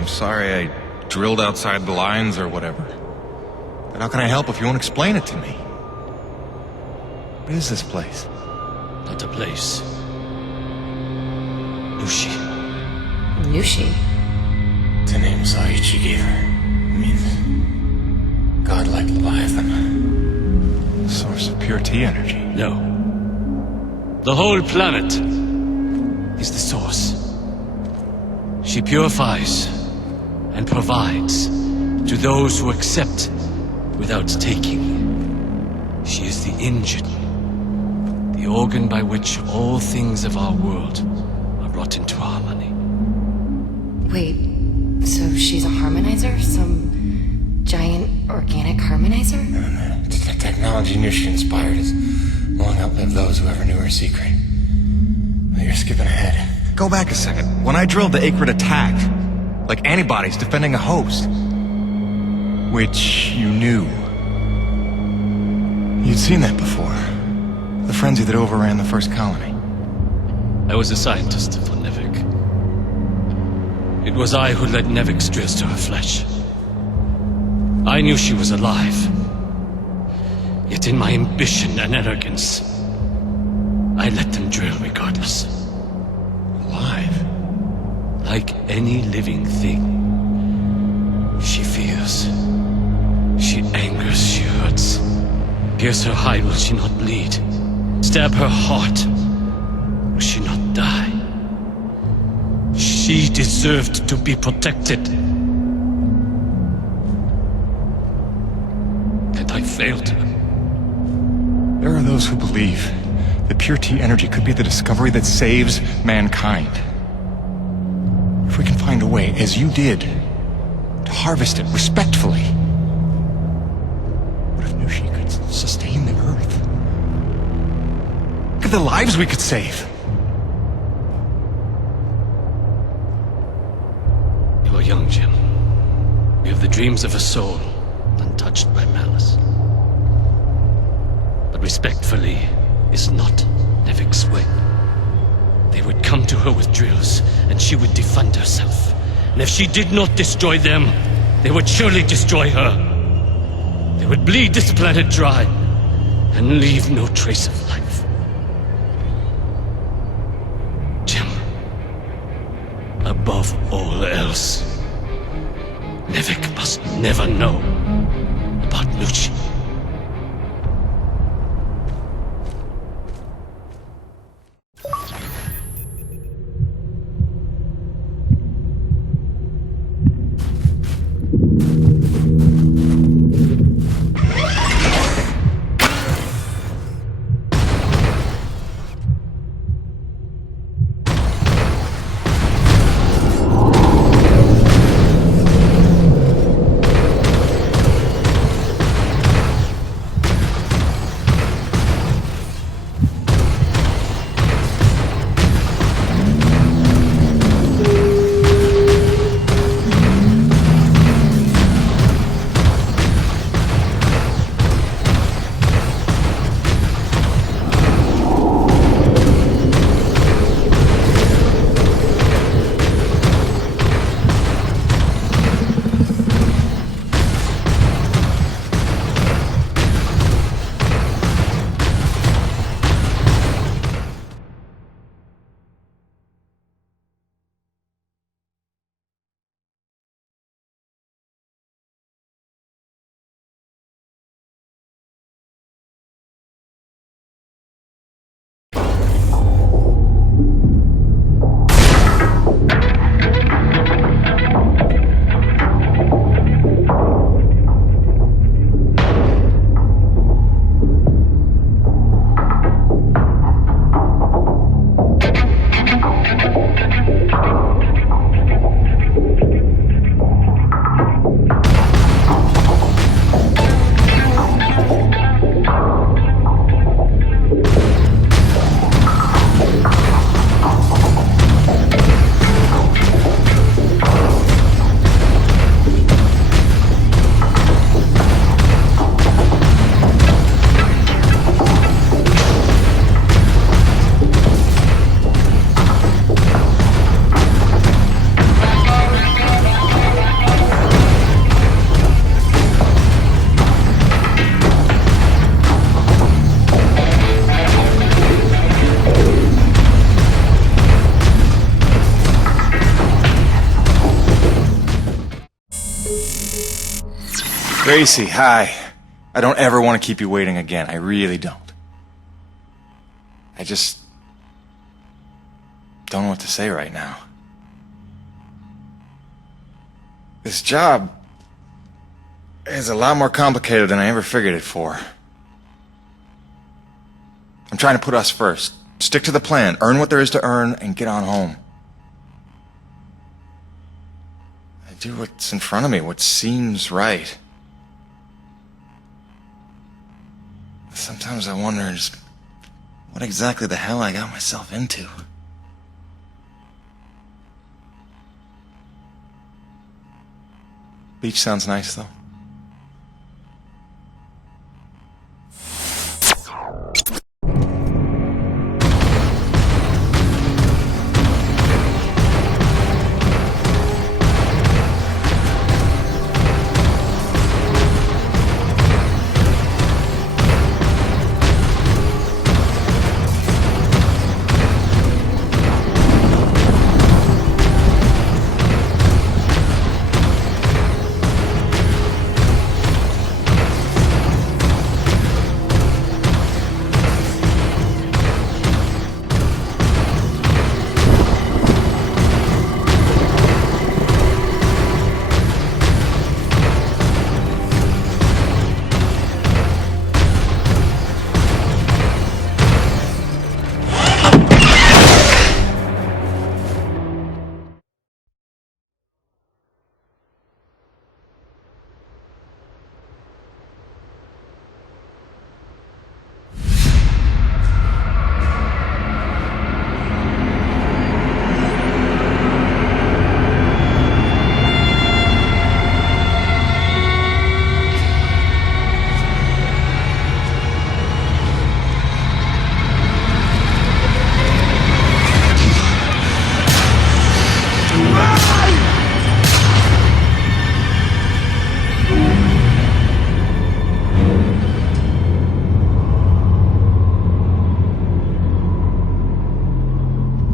I'm sorry I drilled outside the lines or whatever. But how can I help if you won't explain it to me? What is this place? Not a place. Nushi. Nushi? It's a name Saichi gave her. It means godlike Leviathan. Source of pure T energy. No. The whole planet is the source. She purifies and provides to those who accept without taking. She is the engine, the organ by which all things of our world are brought into harmony. Wait, so she's a harmonizer? Some giant organic harmonizer? The technology Nushi inspired has long outlived those who ever knew her secret. But you're skipping ahead. Go back a second. When I drilled, the Akrid attacked. Like antibodies defending a host. Which you knew. You'd seen that before. The frenzy that overran the first colony. I was a scientist for Nevik. It was I who led Nevik's drills to her flesh. I knew she was alive. Yet in my ambition and arrogance, I let them drill regardless. Alive? Like any living thing. She fears. She angers, she hurts. Pierce her hide, will she not bleed? Stab her heart, will she not die? She deserved to be protected. And I failed her. There are those who believe that pure T energy could be the discovery that saves mankind. If we can find a way, as you did, to harvest it respectfully. What if Nushi could sustain the Earth? Look at the lives we could save. You are young, Jim. You have the dreams of a soul, untouched by malice. But respectfully is not Nevik's way. They would come to her with drills, and she would defend herself. And if she did not destroy them, they would surely destroy her. They would bleed this planet dry, and leave no trace of life. Jim, above all else, Nevik must never know about Nushi. Gracie, hi. I don't ever want to keep you waiting again. I really don't. I just don't know what to say right now. This job is a lot more complicated than I ever figured it for. I'm trying to put us first. Stick to the plan, earn what there is to earn, and get on home. I do what's in front of me, what seems right. Sometimes I wonder just what exactly the hell I got myself into. Beach sounds nice, though.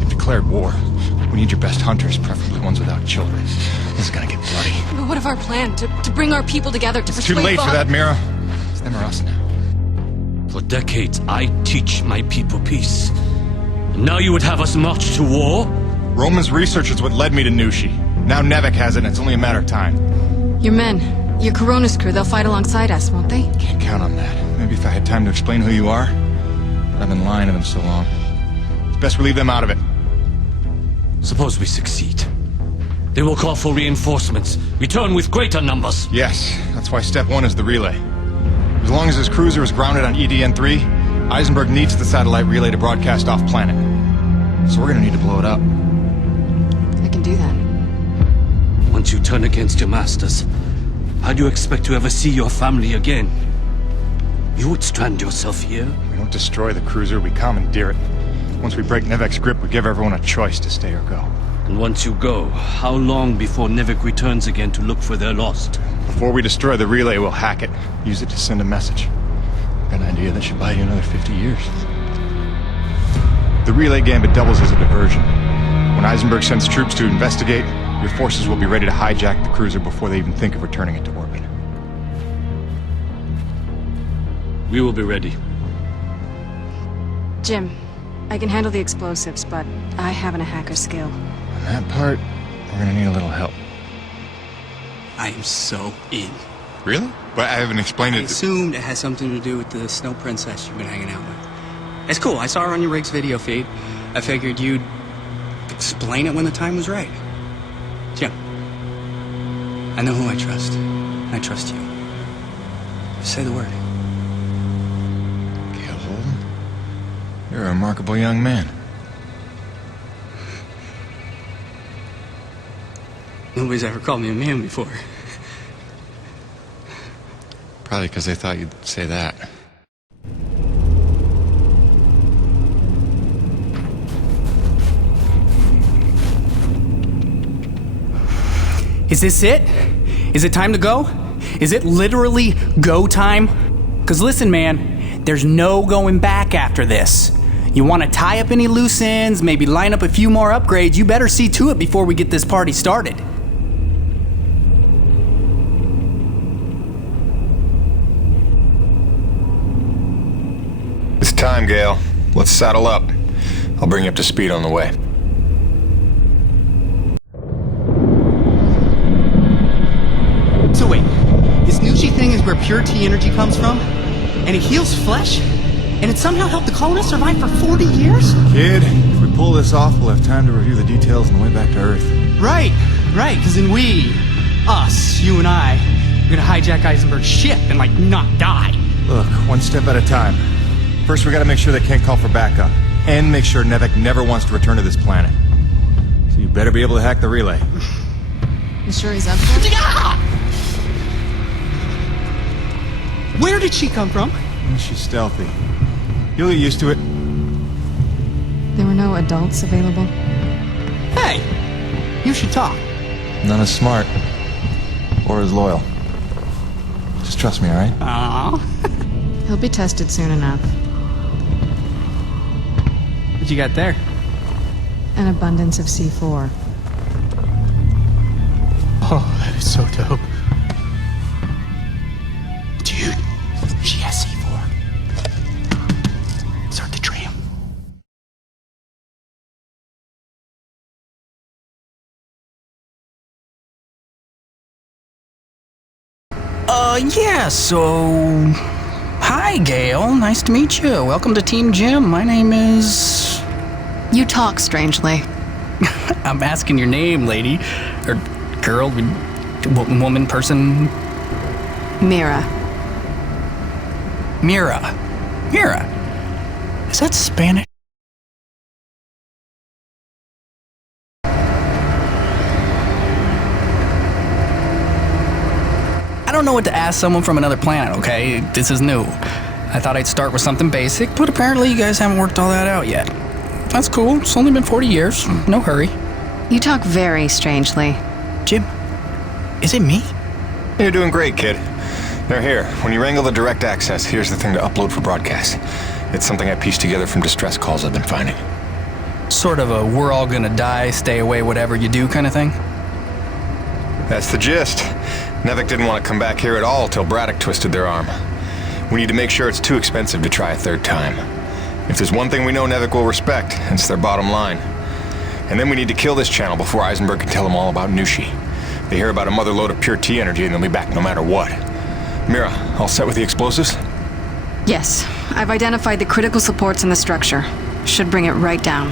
Declared war. We need your best hunters, preferably ones without children. This is gonna get bloody. But what of our plan? To bring our people together, to It's too persuade late for Bob? that, Mira. It's them or us now. For decades, I teach my people peace. And now you would have us march to war? Roman's research is what led me to Nushi. Now Nevek has it, and it's only a matter of time. Your men, your Coronis crew, they'll fight alongside us, won't they? Can't count on that. Maybe if I had time to explain who you are. But I've been lying to them so long. It's best we leave them out of it. Suppose we succeed. They will call for reinforcements. Return with greater numbers. Yes, that's why step one is the relay. As long as his cruiser is grounded on EDN-3, Eisenberg needs the satellite relay to broadcast off-planet. So we're gonna need to blow it up. I can do that. Once you turn against your masters, how do you expect to ever see your family again? You would strand yourself here? We don't destroy the cruiser, we commandeer it. Once we break Nevek's grip, we give everyone a choice to stay or go. And once you go, how long before Nevek returns again to look for their lost? Before we destroy the relay, we'll hack it. Use it to send a message. Got an idea that should buy you another 50 years. The relay gambit doubles as a diversion. When Eisenberg sends troops to investigate, your forces will be ready to hijack the cruiser before they even think of returning it to orbit. We will be ready. Jim, I can handle the explosives, but I haven't a hacker's skill. On that part, we're gonna need a little help. I am so in. Really? But I haven't explained I it. assumed it has something to do with the snow princess you've been hanging out with. It's cool. I saw her on your Riggs video feed. I figured you'd explain it when the time was right. Jim, I know who I trust. I trust you. Just say the word. Gale Holden? You're a remarkable young man. Nobody's ever called me a man before. Probably because they thought you'd say that. Is this it? Is it time to go? Is it literally go time? Because listen, man, there's no going back after this. You want to tie up any loose ends, maybe line up a few more upgrades, you better see to it before we get this party started. time, Gale. Let's saddle up. I'll bring you up to speed on the way. So wait, this Nushi thing is where pure T energy comes from? And it heals flesh? And it somehow helped the colonists survive for 40 years? Kid, if we pull this off, we'll have time to review the details on the way back to Earth. Right, because then us, you and I, we're gonna hijack Eisenberg's ship and, not die. Look, one step at a time. First, we gotta make sure they can't call for backup. And make sure Nevik never wants to return to this planet. So you better be able to hack the relay. You sure he's up for it? Where did she come from? She's stealthy. You'll get used to it. There were no adults available. Hey, you should talk. None as smart. Or as loyal. Just trust me, alright? Aww. He'll be tested soon enough. What you got there? An abundance of C4. Oh, that is so dope. Dude, she has C4. Start the tram. Yeah, so... Hi, Gale. Nice to meet you. Welcome to Team Jim. My name is... You talk strangely. I'm asking your name, lady. Or girl, woman, person... Mira. Mira. Mira. Is that Spanish? I don't know what to ask someone from another planet, okay? This is new. I thought I'd start with something basic, but apparently you guys haven't worked all that out yet. That's cool. It's only been 40 years. No hurry. You talk very strangely. Jim, is it me? You're doing great, kid. Now here, when you wrangle the direct access, here's the thing to upload for broadcast. It's something I pieced together from distress calls I've been finding. Sort of a we're all gonna die, stay away, whatever you do kind of thing? That's the gist. Nevik didn't want to come back here at all till Braddock twisted their arm. We need to make sure it's too expensive to try a third time. If there's one thing we know Nevik will respect, it's their bottom line. And then we need to kill this channel before Eisenberg can tell them all about Nushi. They hear about a mother load of pure T energy and they'll be back no matter what. Mira, all set with the explosives? Yes, I've identified the critical supports in the structure. Should bring it right down.